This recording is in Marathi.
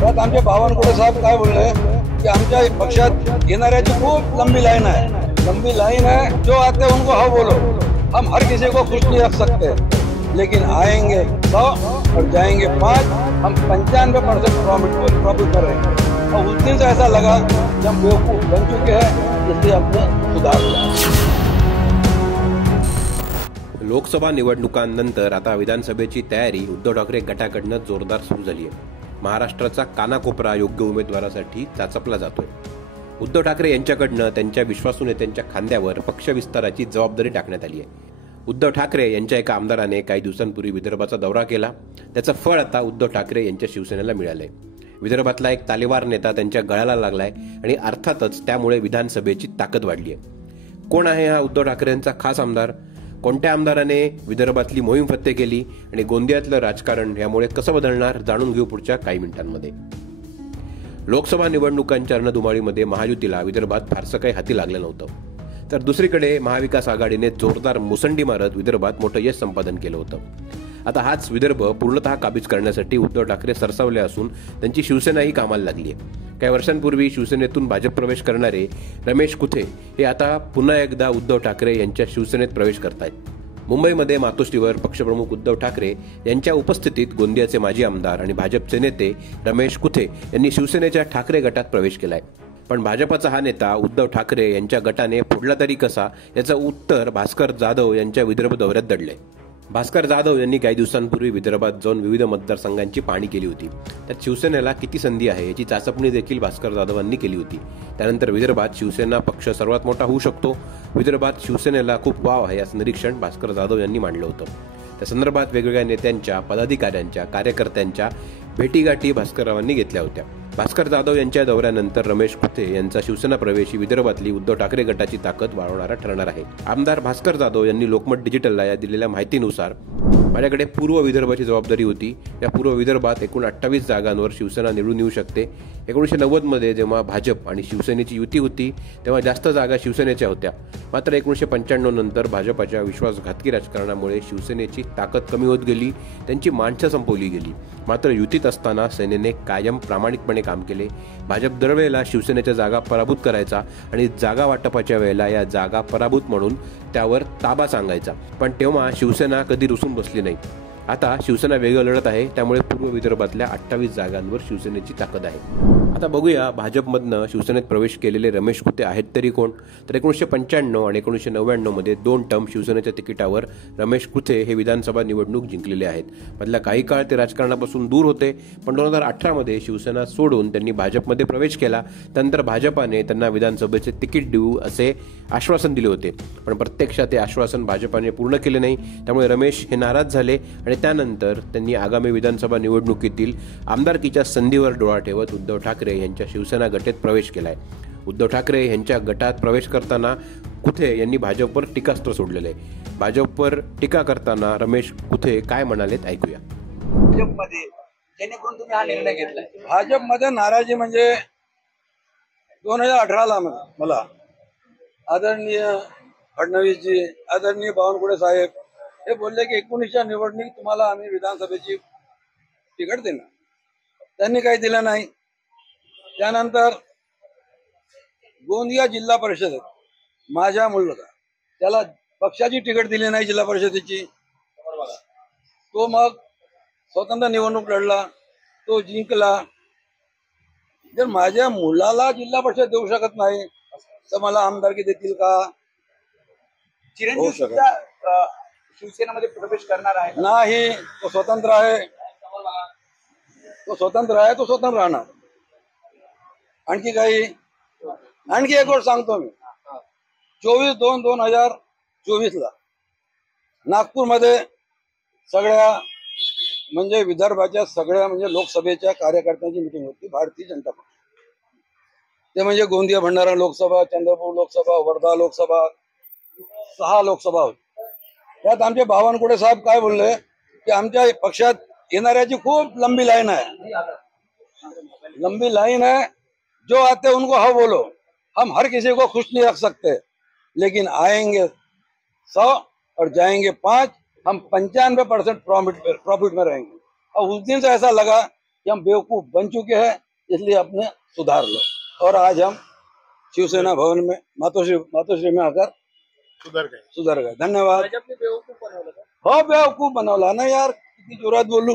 त्यात आमचे बावनकुळे साहेब काय बोलले की आमच्या पक्षात येणाऱ्याची खूप लंबी लाइन है, जो आते हैं उनको हाँ बोलो, हम हर किसी को खुश नहीं रख सकते, लेकिन आएंगे 100 और जाएंगे 5, हम 95% प्रॉफिट में रहेंगे। और उस दिन से ऐसा लगा कि हम बेवकूफ बन चुके हैं, इसलिए हमने सुधार किया। लोकसभा निवडणुकांनंतर आता विधानसभेची तयारी उद्धव ठाकरे गटाकडनं जोरदार सुरू झाली आहे। महाराष्ट्राचा कानाकोपरा योग्य उमेदवारासाठी चाचपला जातोय। उद्धव ठाकरे यांच्याकडनं त्यांच्या विश्वासू नेत्यांच्या खांद्यावर पक्ष विस्ताराची जबाबदारी टाकण्यात आली आहे। उद्धव ठाकरे यांच्या एका आमदाराने काही दिवसांपूर्वी विदर्भाचा दौरा केला, त्याचं फळ आता उद्धव ठाकरे यांच्या शिवसेनेला मिळालंय। विदर्भातला एक तालेवार नेता त्यांच्या गळ्याला लागलाय आणि अर्थातच त्यामुळे विधानसभेची ताकद वाढली आहे। कोण आहे हा उद्धव ठाकरेंचा खास आमदार? कोणत्या आमदाराने विदर्भातली मोहीम फत्ते केली आणि गोंदियातलं राजकारण यामुळे कसं बदलणार, जाणून घेऊ पुढच्या काही मिनिटांमध्ये। लोकसभा निवडणुकांच्या रणधुमाळीमध्ये महायुतीला विदर्भात फारसं काही हाती लागलं नव्हतं, तर दुसरीकडे महाविकास आघाडीने जोरदार मुसंडी मारत विदर्भात मोठं यश संपादन केलं होतं। आता हाच विदर्भ पूर्णतः काबीज करण्यासाठी उद्धव ठाकरे सरसावले असून त्यांची शिवसेनाही कामाला लागली आहे। काही वर्षांपूर्वी शिवसेनेतून भाजप प्रवेश करणारे रमेश कुथे हे आता पुन्हा एकदा उद्धव ठाकरे यांच्या शिवसेनेत प्रवेश करतायत। मुंबईमध्ये मातोश्रीवर पक्षप्रमुख उद्धव ठाकरे यांच्या उपस्थितीत गोंदियाचे माजी आमदार आणि भाजपचे नेते रमेश कुथे यांनी शिवसेनेच्या ठाकरे गटात प्रवेश केलाय। पण भाजपचा हा नेता उद्धव ठाकरे यांच्या गटाने फोडला तरी कसा, याचं उत्तर भास्कर जाधव यांच्या विदर्भ दौऱ्यात दडलंय। भास्कर जाधव यांनी काही दिवसांपूर्वी विदर्भात जाऊन विविध मतदारसंघांची पाहणी केली होती। त्यात शिवसेनेला किती संधी आहे याची चाचपणी देखील भास्कर जाधवांनी केली होती। त्यानंतर विदर्भात शिवसेना पक्ष सर्वात मोठा होऊ शकतो, विदर्भात शिवसेनेला खूप वाव आहे असं निरीक्षण भास्कर जाधव यांनी मांडलं होतं। त्या संदर्भात वेगवेगळ्या नेत्यांच्या, पदाधिकाऱ्यांच्या, कार्यकर्त्यांच्या भेटीगाठी भास्कररावांनी घेतल्या होत्या। भास्कर जाधव यांच्या दौऱ्यानंतर रमेश कुथे यांचा शिवसेना प्रवेश ही विदर्भातली उद्धव ठाकरे गटाची ताकद वाढवणारा ठरणार आहे। आमदार भास्कर जाधव यांनी लोकमत डिजिटलला या दिलेल्या माहितीनुसार, माझ्याकडे पूर्व विदर्भाची जबाबदारी होती, या पूर्व विदर्भात एकूण 28 जागांवर शिवसेना निवडून येऊ शकते। 1990 मध्ये जेव्हा भाजप आणि शिवसेनेची युती होती तेव्हा जास्त जागा शिवसेनेच्या होत्या, मात्र 1995 नंतर भाजपच्या विश्वासघातकी राजकारणामुळे शिवसेनेची ताकद कमी होत गेली, त्यांची माणसं संपवली गेली। मात्र युतीत असताना सेनेने कायम प्रामाणिकपणे काम केले। भाजप दरवेळेला शिवसेनेच्या जागा पराभूत करायचा आणि जागा वाटपाच्या वेळेला या जागा पराभूत म्हणून त्यावर ताबा सांगायचा, पण तेव्हा शिवसेना कधी रुसून बसली नाही। आता शिवसेना वेगळं लढत आहे, त्यामुळे पूर्व विदर्भातल्या 28 जागांवर शिवसेनेची ताकद आहे। आता बघूया भाजपमधनं शिवसेनेत प्रवेश केलेले रमेश कुथे आहेत तरी कोण? तर 1995 आणि 1999 मध्ये 2 टर्म शिवसेनेच्या तिकिटावर रमेश कुथे हे विधानसभा निवडणूक जिंकलेले आहेत। मधला काही काळ ते राजकारणापासून दूर होते, पण 2018 मध्ये शिवसेना सोडून त्यांनी भाजपमध्ये प्रवेश केला। त्यानंतर भाजपाने त्यांना विधानसभेचे तिकीट देऊ असे आश्वासन दिले होते, पण प्रत्यक्षात ते आश्वासन भाजपाने पूर्ण केले नाही। त्यामुळे रमेश हे नाराज झाले आणि त्यानंतर त्यांनी आगामी विधानसभा निवडणुकीतील आमदारकीच्या संधीवर डोळा ठेवत उद्धव ठाकरे यांच्या शिवसेना गटात प्रवेश केलाय। उद्धव ठाकरे यांच्या गटात प्रवेश करताना कुथे यांनी भाजपवर टीकास्त्र सोडलेले आहे। भाजपवर टीका करताना रमेश कुथे काय म्हणालेत ऐकूया। भाजपमध्ये जेणेकरून तुम्ही हा निर्णय घेतलाय? भाजपमध्ये नाराजी म्हणजे 2018ला मला आदरणीय फडणवीसजी, आदरणीय बावनकुळे साहेब हे बोलले की 19च्या निवडणुकीत तुम्हाला आम्ही विधानसभेची तिकीट देणार, त्यांनी काही दिलं नाही। त्यानंतर गोंदिया जिल्हा परिषदेत माझ्या मुलगा, त्याला पक्षाची तिकीट दिली नाही जिल्हा परिषदेची, तो मग स्वतंत्र निवडणूक लढला, तो जिंकला। जर माझ्या मुलाला जिल्हा परिषद देऊ शकत नाही तर मला आमदारकी देतील का? चिरंजीव सुद्धा शिवसेनेमध्ये प्रवेश करणार आहे? नाही, तो स्वतंत्र आहे, तो स्वतंत्र राहणार। आणखी एक गोष्ट सांगतो मी, 24/2/2024 नागपूरमध्ये सगळ्या म्हणजे विदर्भाच्या सगळ्या म्हणजे लोकसभेच्या कार्यकर्त्यांची मिटिंग होती, भारतीय जनता पक्ष। ते म्हणजे गोंदिया भंडारा लोकसभा, चंद्रपूर लोकसभा, वर्धा लोकसभा, 6 लोकसभा होती। त्यात आमचे बावनकुळे साहेब काय बोलले की आमच्या पक्षात येणाऱ्याची खूप लंबी लाइन है, जो आते हैं उनको हाँ बोलो, हम हर किसी को खुश नहीं रख सकते, लेकिन आएंगे 100 और जाएंगे 5, हम 95% प्रॉफिट में रहेंगे। और उस दिन से ऐसा लगा कि कि हम बेवकूफ बन चुके हैं, इसलिए अपने सुधार लो। और आज हम शिवसेना भवन में मातोश्री में आकर सुधर गए। धन्यवाद। भाजपने बेवकूफ बनवलं का? हो बेवकूफ बनवला ना यार, किती जोरात बोलू